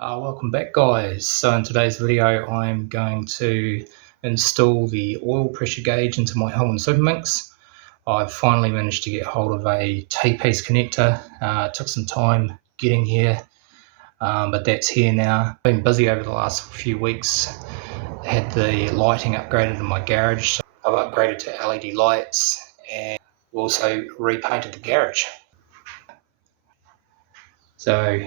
Welcome back, guys. So in today's video I'm going to install the oil pressure gauge into my Hillman Superminx. I've finally managed to get hold of a T-piece connector. It took some time getting here, but that's here now. I've been busy over the last few weeks. Had the lighting upgraded in my garage. So I've upgraded to LED lights and also repainted the garage. So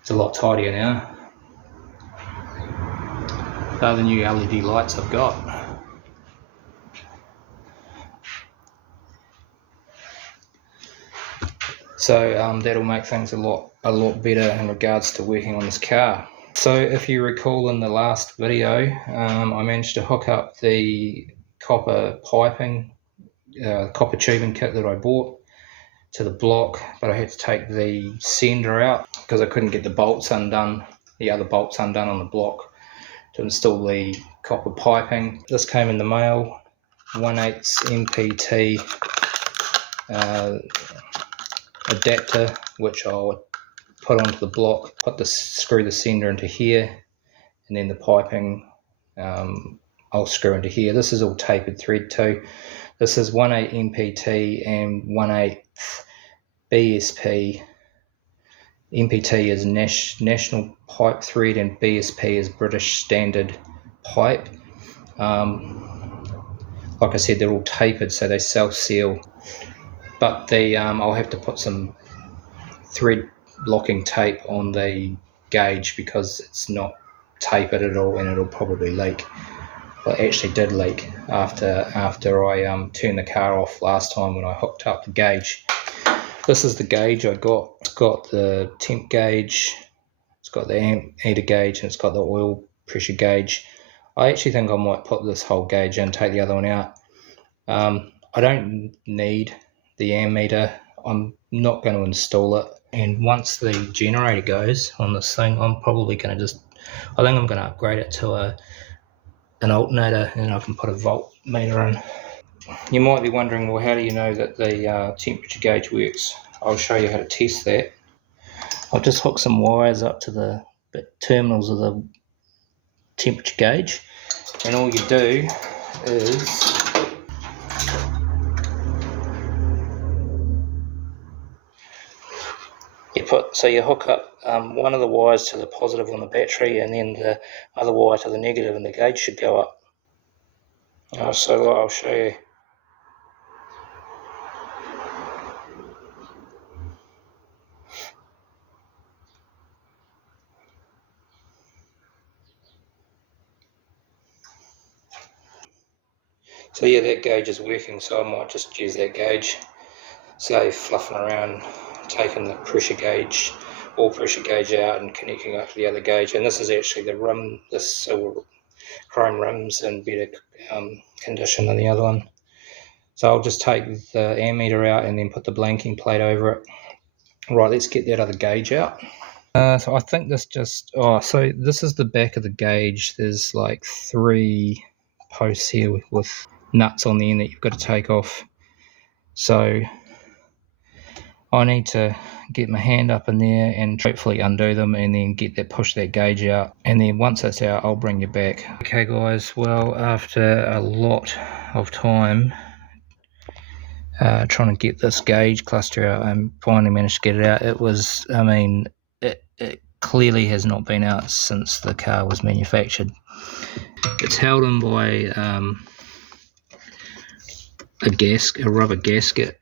it's a lot tidier now. They're the new LED lights I've got. So that'll make things a lot better in regards to working on this car. So if you recall in the last video, I managed to hook up the copper piping, copper tubing kit that I bought to the block, but I had to take the sender out because I couldn't get the bolts undone, the other bolts undone on the block to install the copper piping. This came in the mail, 1/8 MPT adapter, which I'll put onto the block, screw the sender into here, and then the piping I'll screw into here. This is all tapered thread too. This is 1/8 MPT and 1/8 BSP. MPT is national pipe thread and BSP is British standard pipe. Like I said, they're all tapered, so they self-seal. But I'll have to put some thread locking tape on the gauge because it's not tapered at all, and it'll probably leak. Well, it actually did leak after I turned the car off last time when I hooked up the gauge. This is the gauge I got. It's got the temp gauge, it's got the amp meter gauge, and it's got the oil pressure gauge. I actually think I might put this whole gauge in, take the other one out. I don't need the ammeter. I'm not going to install it. And once the generator goes on this thing, I'm probably going to I think I'm going to upgrade it to an alternator, and I can put a voltmeter in. You might be wondering, well, how do you know that the temperature gauge works? I'll show you how to test that. I'll just hook some wires up to the terminals of the temperature gauge, and all you do is you hook up one of the wires to the positive on the battery, and then the other wire to the negative, and the gauge should go up. So I'll show you. So yeah, that gauge is working, so I might just use that gauge. So fluffing around, taking the pressure gauge, oil pressure gauge out and connecting up to the other gauge. And this is actually the rim, this silver chrome rim's in better condition than the other one. So I'll just take the ammeter out and then put the blanking plate over it. Right, let's get that other gauge out. So I think this so this is the back of the gauge. There's like 3 posts here with nuts on the end that you've got to take off. So I need to get my hand up in there and hopefully undo them, and then push that gauge out, and then once that's out I'll bring you back. Okay guys, well, after a lot of time trying to get this gauge cluster out, I finally managed to get it out. It was, it clearly has not been out since the car was manufactured. It's held in by a rubber gasket,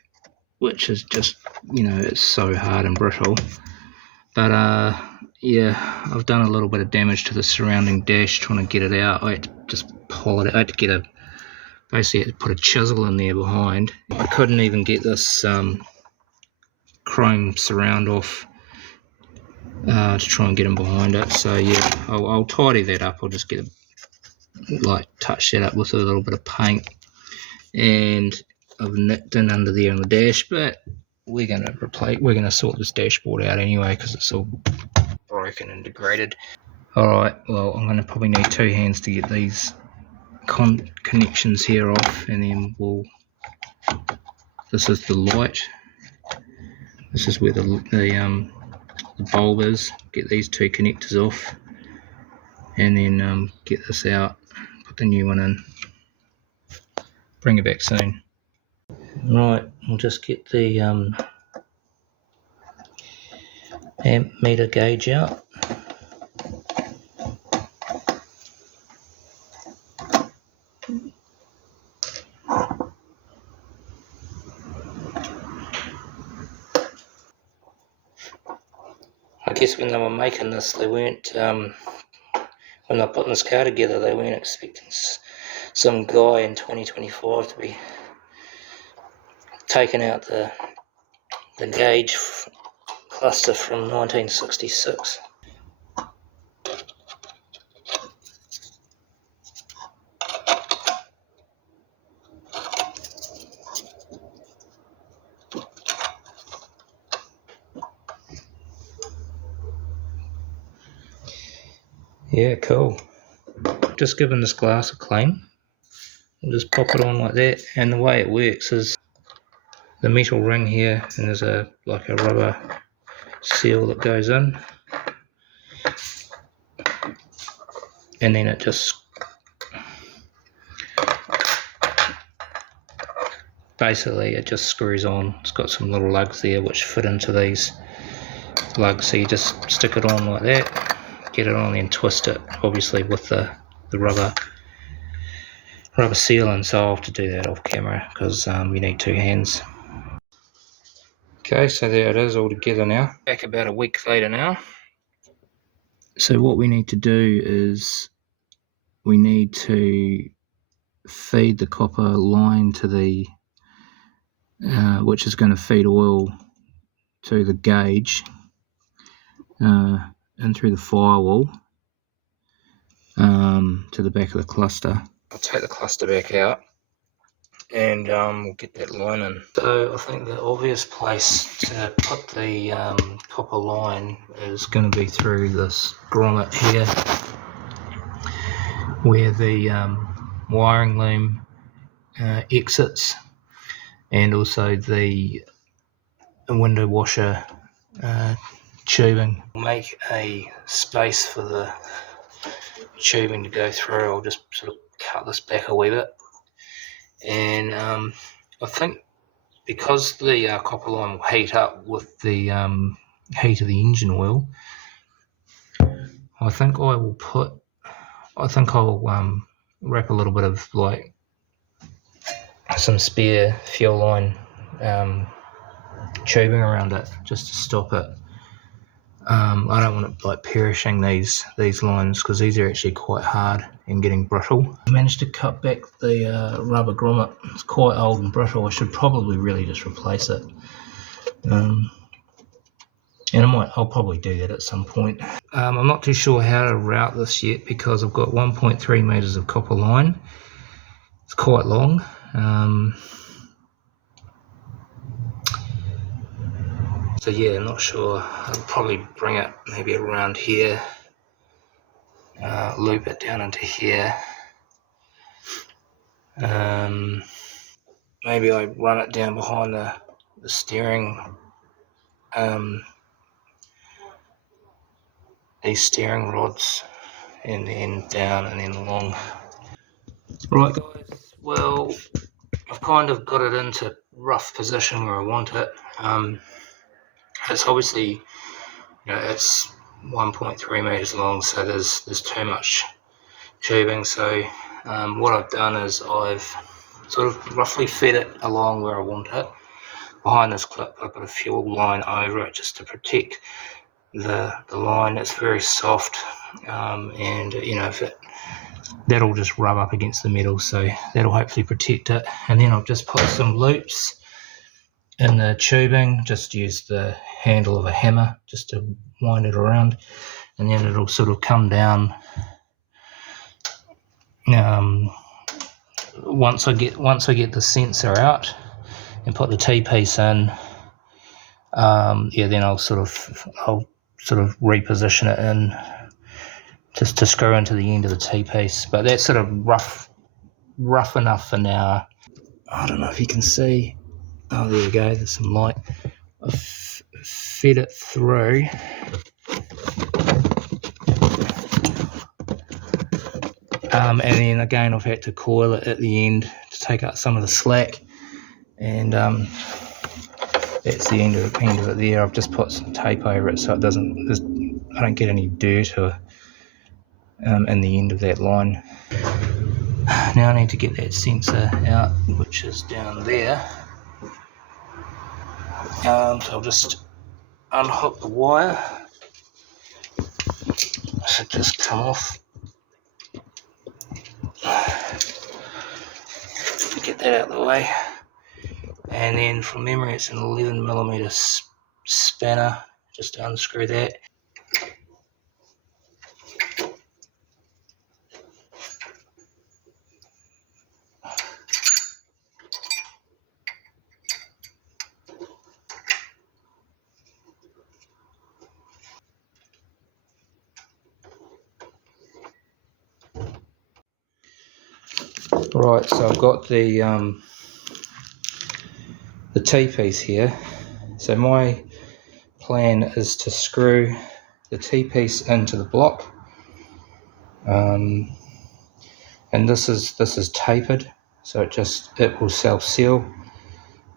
which is just, it's so hard and brittle. But yeah, I've done a little bit of damage to the surrounding dash trying to get it out. I had to just pull it out. I had to basically had to put a chisel in there behind. I couldn't even get this chrome surround off to try and get them behind it. So yeah, I'll tidy that up. I'll just touch that up with a little bit of paint, and I've nicked in under there on the dash, but we're gonna sort this dashboard out anyway because it's all broken and degraded. Alright, well, I'm gonna probably need 2 hands to get these connections here off, and then this is the light. This is where the the bulb is, get these two connectors off, and then get this out, put the new one in, bring it back soon. Right, we'll just get the amp meter gauge out. I guess when they were making this, they weren't, when they were putting this car together, they weren't expecting some guy in 2025 to be taking out the gauge cluster from 1966. Yeah, cool. Just giving this glass a clean. We'll just pop it on like that, and the way it works is the metal ring here, and there's like a rubber seal that goes in, and then it just basically it just screws on. It's got some little lugs there which fit into these lugs, so you just stick it on like that, get it on, and twist it, obviously with the rubber seal, and so I'll have to do that off camera because we need two hands. Okay, so there it is all together now. Back about a week later now. So what we need to do is we need to feed the copper line to the which is going to feed oil to the gauge in through the firewall to the back of the cluster. I'll take the cluster back out and we'll get that line in. So I think the obvious place to put the copper line is going to be through this grommet here, where the wiring loom exits, and also the window washer tubing. We'll make a space for the tubing to go through. I'll just sort of cut this back a wee bit, and I think because the copper line will heat up with the heat of the engine oil, I think I'll wrap a little bit of like some spare fuel line tubing around it just to stop it. I don't want it like perishing these lines, because these are actually quite hard and getting brittle. I managed to cut back the rubber grommet. It's quite old and brittle. I should probably really just replace it. And I'll probably do that at some point. I'm not too sure how to route this yet, because I've got 1.3 meters of copper line. It's quite long. So yeah, I'm not sure. I'll probably bring it maybe around here, loop it down into here. Maybe I run it down behind the steering, these steering rods, and then down and then along. Right guys, well, I've kind of got it into rough position where I want it. It's obviously, it's 1.3 meters long, so there's too much tubing. So what I've done is I've sort of roughly fed it along where I want it. Behind this clip, I've got a fuel line over it just to protect the line. It's very soft, and that'll just rub up against the metal, so that'll hopefully protect it. And then I've just put some loops in the tubing, just use the handle of a hammer just to wind it around, and then it'll sort of come down. Once I get the sensor out and put the T-piece in, then I'll sort of reposition it in just to screw into the end of the T-piece. But that's sort of rough enough for now. I don't know if you can see. Oh, there you go, there's some light. I've fed it through. And then again I've had to coil it at the end to take up some of the slack, and that's the end of it there. I've just put some tape over it so it doesn't, I don't get any dirt or in the end of that line. Now I need to get that sensor out, which is down there. So I'll just unhook the wire. It should just come off. Get that out of the way. And then from memory it's an 11mm spanner. Just unscrew that. Right, so I've got the T-piece here. So my plan is to screw the T-piece into the block, and this is tapered, so it will self-seal.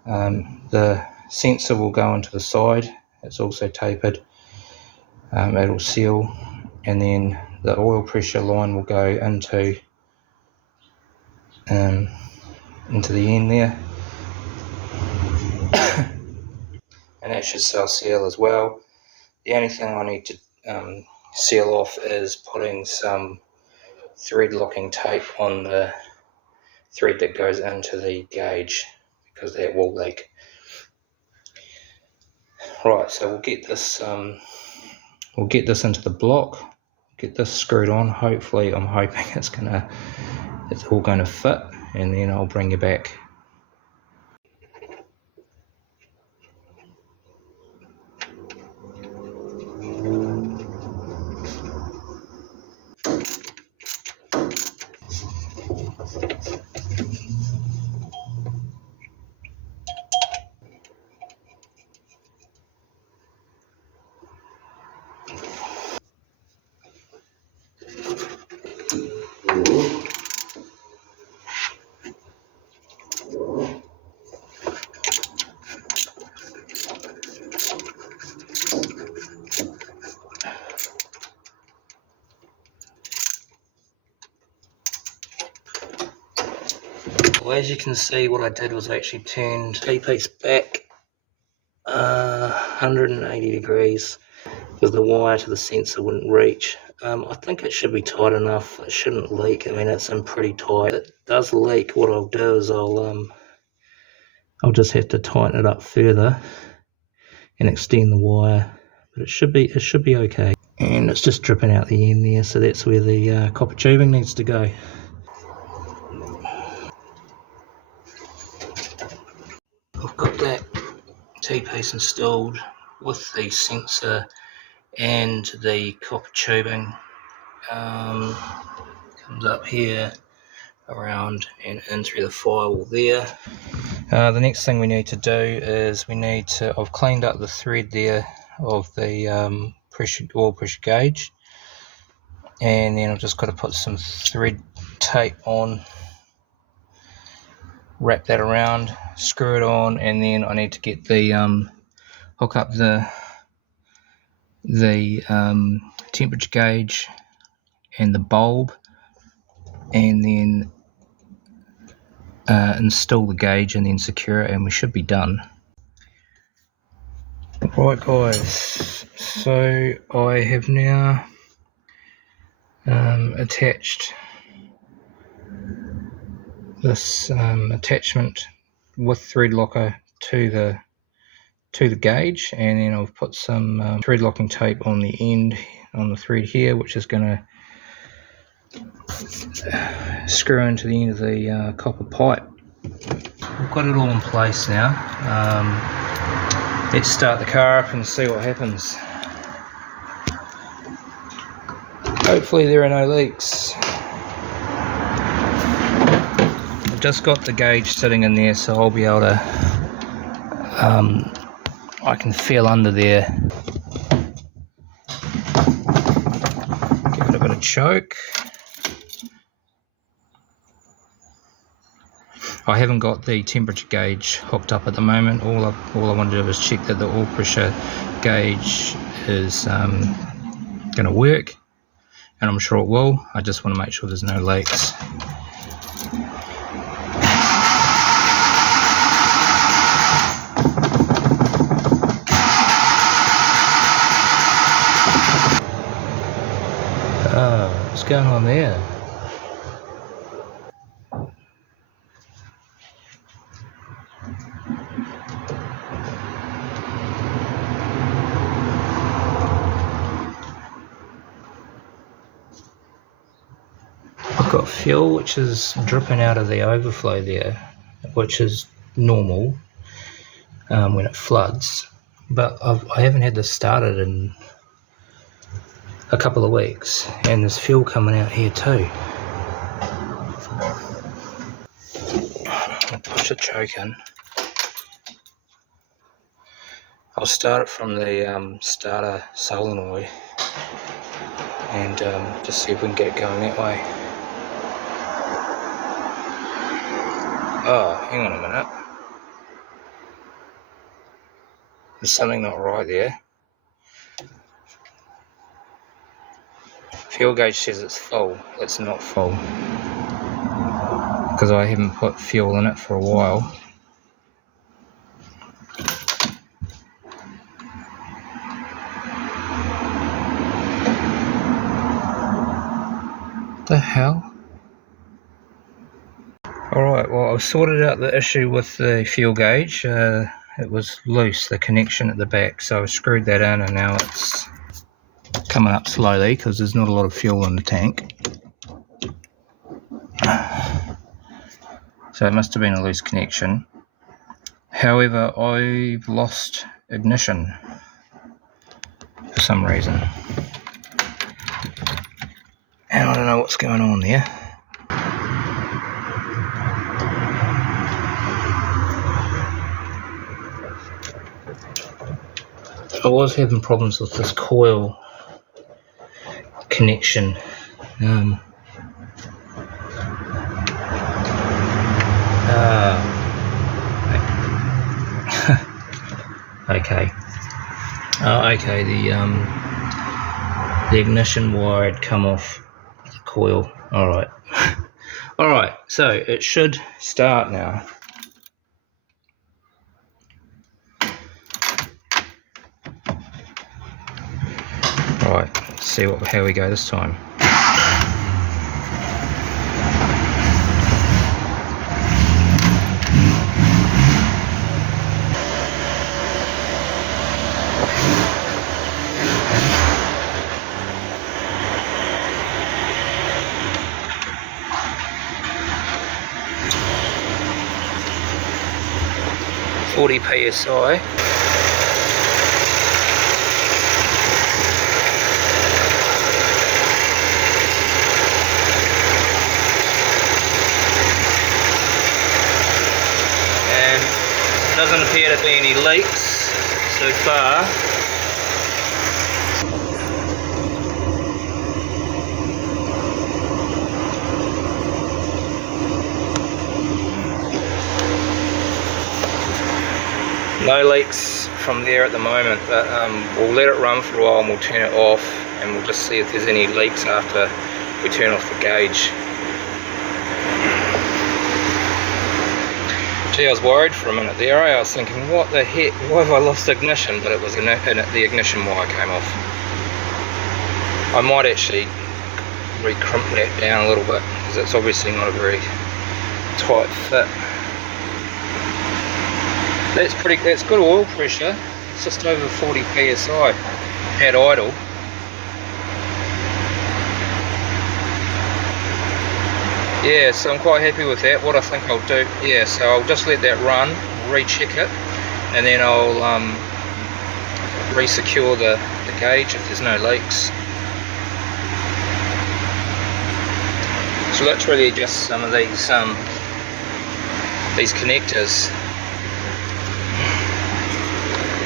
The sensor will go into the side. It's also tapered. It'll seal, and then the oil pressure line will go into the end there, and that should self-seal as well. The only thing I need to seal off is putting some thread locking tape on the thread that goes into the gauge, because that will leak. Right, so we'll get this into the block, get this screwed on. Hopefully, I'm hoping it's all gonna fit, and then I'll bring you back. Well, as you can see, what I did was actually turned T-piece back 180 degrees, because the wire to the sensor wouldn't reach. I think it should be tight enough. It shouldn't leak. I mean, it's in pretty tight. If it does leak, what I'll do is I'll just have to tighten it up further and extend the wire. But it should be okay. And it's just dripping out the end there, so that's where the copper tubing needs to go. I've got that T-piece installed with the sensor and the copper tubing. Comes up here, around and in through the firewall there. The next thing we need to do is I've cleaned up the thread there of the oil pressure gauge, and then I've just got to put some thread tape on, wrap that around, screw it on, and then I need to get the hook up the temperature gauge and the bulb, and then install the gauge and then secure it, and we should be done. Right guys, so I have now attached this attachment with thread locker to the gauge, and then I've put some thread locking tape on the end on the thread here, which is going to screw into the end of the copper pipe. We've got it all in place now. Let's start the car up and see what happens. Hopefully there are no leaks. I've just got the gauge sitting in there, so I'll be able to I can feel under there. Give it a bit of choke. I haven't got the temperature gauge hooked up at the moment. All I want to do is check that the oil pressure gauge is going to work, and I'm sure it will. I just want to make sure there's no leaks. What's going on there? I've got fuel which is dripping out of the overflow there, which is normal when it floods, but I haven't had this started in a couple of weeks, and there's fuel coming out here too. I'll push the choke in. I'll start it from the starter solenoid and just see if we can get it going that way. Oh, hang on a minute. There's something not right there. Fuel gauge says it's full. It's not full, because I haven't put fuel in it for a while. What the hell? Alright, well, I've sorted out the issue with the fuel gauge. It was loose, the connection at the back, so I screwed that in, and now it's coming up slowly because there's not a lot of fuel in the tank. So it must have been a loose connection. However, I've lost ignition for some reason, and I don't know what's going on there. I was having problems with this coil connection. Okay. Okay. The ignition wire had come off the coil. All right. All right. So it should start now. Right, let's see how we go this time. .40 psi. Doesn't appear to be any leaks so far. No leaks from there at the moment, but we'll let it run for a while and we'll turn it off, and we'll just see if there's any leaks after we turn off the gauge. I was worried for a minute there. I was thinking, what the heck, why have I lost ignition? But it was the ignition wire came off. I might actually re-crimp that down a little bit, because it's obviously not a very tight fit. That's good oil pressure. It's just over 40 psi at idle. Yeah, so I'm quite happy with that. What I think I'll do, yeah, so I'll just let that run, recheck it, and then I'll re-secure the gauge if there's no leaks. So literally just some of these connectors.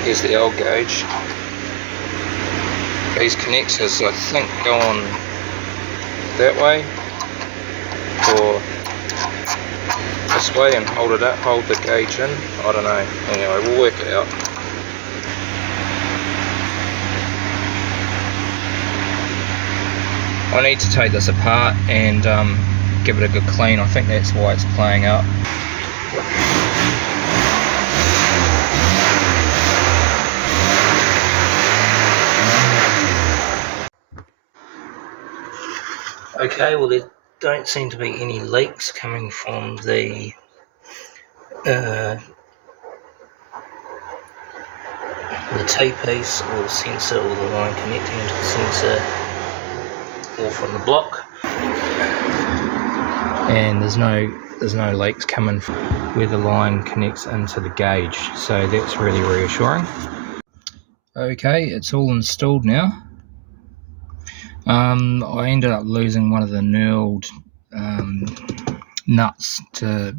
Here's the old gauge. These connectors I think go on that way or this way and hold it up, hold the gauge in. I don't know. Anyway, we'll work it out. I need to take this apart and give it a good clean. I think that's why it's playing up. Okay, well there don't seem to be any leaks coming from the T-piece or the sensor or the line connecting into the sensor or from the block. And there's no leaks coming from where the line connects into the gauge, so that's really reassuring. Okay, it's all installed now. I ended up losing one of the knurled nuts to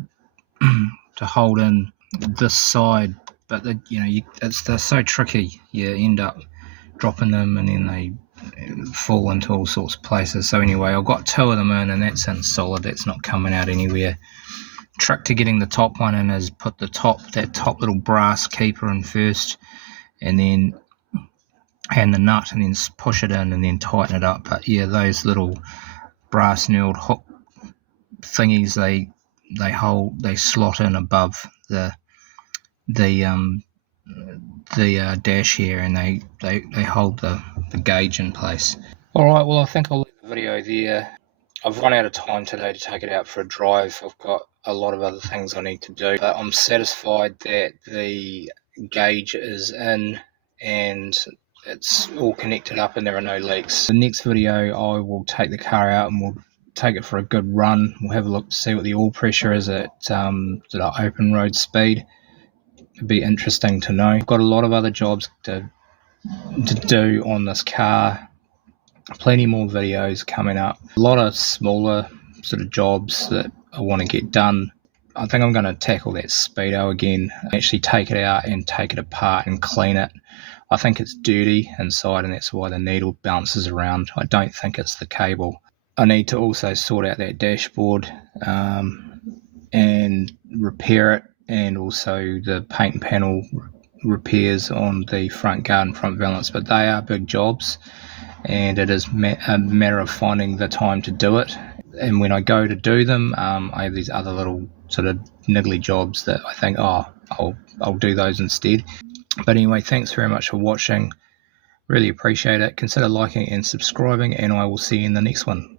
hold in this side, but they're so tricky. You end up dropping them and then they fall into all sorts of places. So anyway, I've got two of them in and that's in solid, that's not coming out anywhere. Trick to getting the top one in is put that top little brass keeper in first and then the nut and then push it in and then tighten it up. But yeah, those little brass knurled hook thingies, they slot in above the dash here and they hold the gauge in place. Alright, well I think I'll leave the video there. I've run out of time today to take it out for a drive. I've got a lot of other things I need to do, but I'm satisfied that the gauge is in and it's all connected up and there are no leaks. The next video I will take the car out and we'll take it for a good run. We'll have a look to see what the oil pressure is at the open road speed. It'd be interesting to know. I've got a lot of other jobs to do on this car. Plenty more videos coming up. A lot of smaller sort of jobs that I want to get done. I think I'm going to tackle that speedo again, actually take it out and take it apart and clean it. I think it's dirty inside and that's why the needle bounces around. I don't think it's the cable. I need to also sort out that dashboard and repair it, and also the paint and panel repairs on the front guard and front valance, but they are big jobs and it is a matter of finding the time to do it. And when I go to do them, I have these other little sort of niggly jobs that I think, I'll do those instead. But anyway, thanks very much for watching. Really appreciate it. Consider liking and subscribing, and I will see you in the next one.